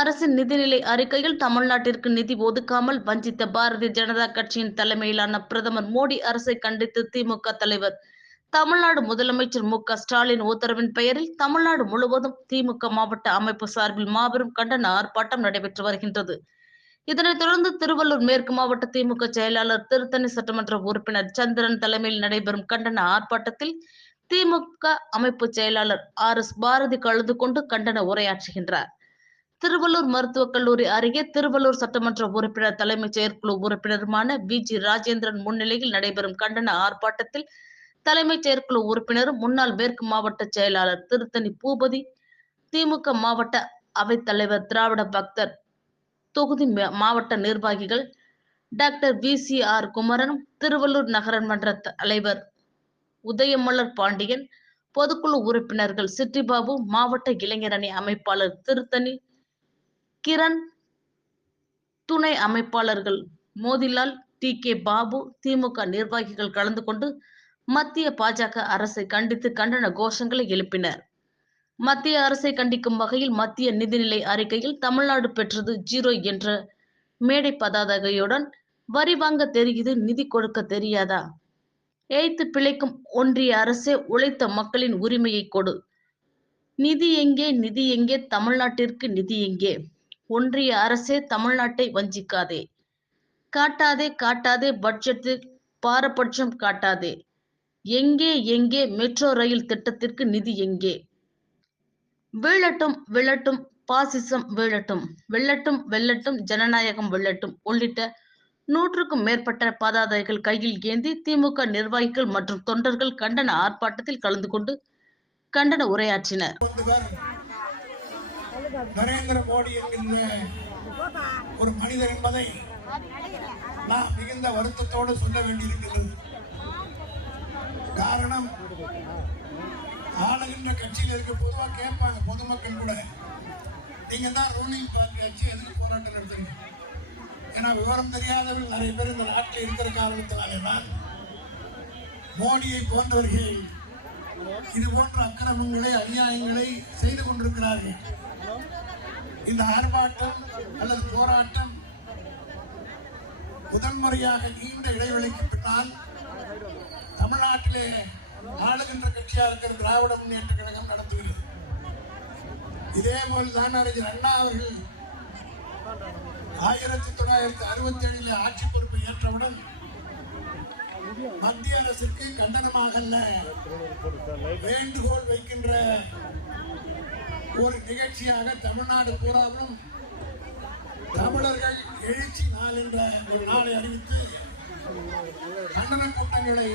அரசின் நிதிநிலை அறிக்கையில் தமிழ்நாட்டிற்கு நிதி ஒதுக்காமல் வஞ்சித்த பாரதிய ஜனதா கட்சியின் தலைமையிலான பிரதமர் மோடி அரசை கண்டித்து திமுக தலைவர் தமிழ்நாடு முதலமைச்சர் மு.க.ஸ்டாலின் உத்தரவின் பெயரில் தமிழ்நாடு முழுவதும் திமுக மாவட்ட அமைப்பு சார்பில் மாபெரும் கண்டன ஆர்ப்பாட்டம் நடைபெற்று வருகின்றது. இதனைத் தொடர்ந்து திருவள்ளூர் மேற்கு மாவட்ட திமுக செயலாளர் திருத்தணி சட்டமன்ற உறுப்பினர் சந்திரன் தலைமையில் நடைபெறும் கண்டன ஆர்ப்பாட்டத்தில் திமுக அமைப்பு செயலாளர் R.S. பாரதி கலந்து கொண்டு கண்டன உரையாற்றுகின்றார். திருவள்ளூர் மருத்துவக் கல்லூரி அருகே திருவள்ளூர் சட்டமன்ற உறுப்பினர் தலைமைச் செயற்குழு உறுப்பினருமான V.G. ராஜேந்திரன் முன்னிலையில் நடைபெறும் கண்டன ஆர்ப்பாட்டத்தில் தலைமைச் செயற்குழு உறுப்பினரும் முன்னாள் மேற்கு மாவட்ட செயலாளர் திருத்தணி பூபதி, திமுக மாவட்ட அவைத்தலைவர் திராவிட பக்தர் தொகுதி மாவட்ட நிர்வாகிகள் டாக்டர் V.C.R. குமரன், திருவள்ளூர் நகரமன்ற தலைவர் உதயமலர் பாண்டியன், பொதுக்குழு உறுப்பினர்கள் சிட்டிபாபு, மாவட்ட இளைஞரணி அமைப்பாளர் திருத்தணி கிரண், துணை அமைப்பாளர்கள் மோதிலால், T.K. பாபு, திமுக நிர்வாகிகள் கலந்து கொண்டு மத்திய பாஜக அரசை கண்டித்து கண்டன கோஷங்களை எழுப்பினர். மத்திய அரசை கண்டிக்கும் வகையில் மத்திய நிதிநிலை அறிக்கையில் தமிழ்நாடு பெற்றது 0 என்ற மேடை பதாகையுடன் வரி வாங்க தெரியுது, நிதி கொடுக்க தெரியாதா? ஏய்த்து பிழைக்கும் ஒன்றிய அரசே, உழைத்த மக்களின் உரிமையை கொடு. நிதி எங்கே, நிதி எங்கே, தமிழ்நாட்டிற்கு நிதி எங்கே? ஒன்றிய அரசே, தமிழ்நாட்டை வஞ்சிக்காதே. காட்டாதே காட்டாதே, பட்ஜெட்டில் பாரபட்சம் காட்டாதே. எங்கே எங்கே மெட்ரோ ரயில் திட்டத்திற்கு நிதி எங்கே? வீழட்டும் விழட்டும் பாசிசம் வீழட்டும், வெல்லட்டும் வெல்லட்டும் ஜனநாயகம் வெல்லட்டும் உள்ளிட்ட 100க்கும் மேற்பட்ட பதாதைகள் கையில் ஏந்தி திமுக நிர்வாகிகள் மற்றும் தொண்டர்கள் கண்டன ஆர்ப்பாட்டத்தில் கலந்து கொண்டு கண்டன உரையாற்றினர். நரேந்திர மோடி என்கின்ற ஒரு மனிதர் என்பதை நாம் மிகுந்த வருத்தத்தோடு சொல்ல வேண்டியிருக்கிறது. காரணம், ஆளுகின்ற கட்சியில் இருக்க பொதுவாக கேட்பாங்க பொதுமக்கள் கூட, நீங்க தான் ரூலிங் பார்ட்டி ஆச்சு, எதுக்கு போராட்டம் நடத்துறீங்க? ஏன்னா விவரம் தெரியாதவர்கள் நிறைய பேர் இந்த நாட்டில் இருக்கிற காரணத்தினால்தான் மோடியை போன்றவர்கள் இது போன்ற அக்கிரமங்களை அநியாயங்களை செய்து கொண்டிருக்கிறார்கள். இந்த ஆர்ப்பாட்டம் அல்லது போராட்டம் முதன்முறையாக நீண்ட இடைவெளிக்கு பின்னால் தமிழ்நாட்டிலே ஆளுகின்ற கட்சியாக இருக்கிற திராவிட முன்னேற்ற கழகம் நடத்துகிறது. இதேபோல் தான் அறிஞர் அண்ணா அவர்கள் 1967 ஆட்சி பொறுப்பை ஏற்றவுடன் மத்திய அரசுக்கு கண்டனமாக வேண்டுகோள் வைக்கின்ற ஒரு நிகழ்ச்சியாக தமிழ்நாடு பூராவும் தமிழர்கள் எழுச்சி நாள் என்ற ஒரு நாளை அறிவித்து கண்டன கூட்டங்களை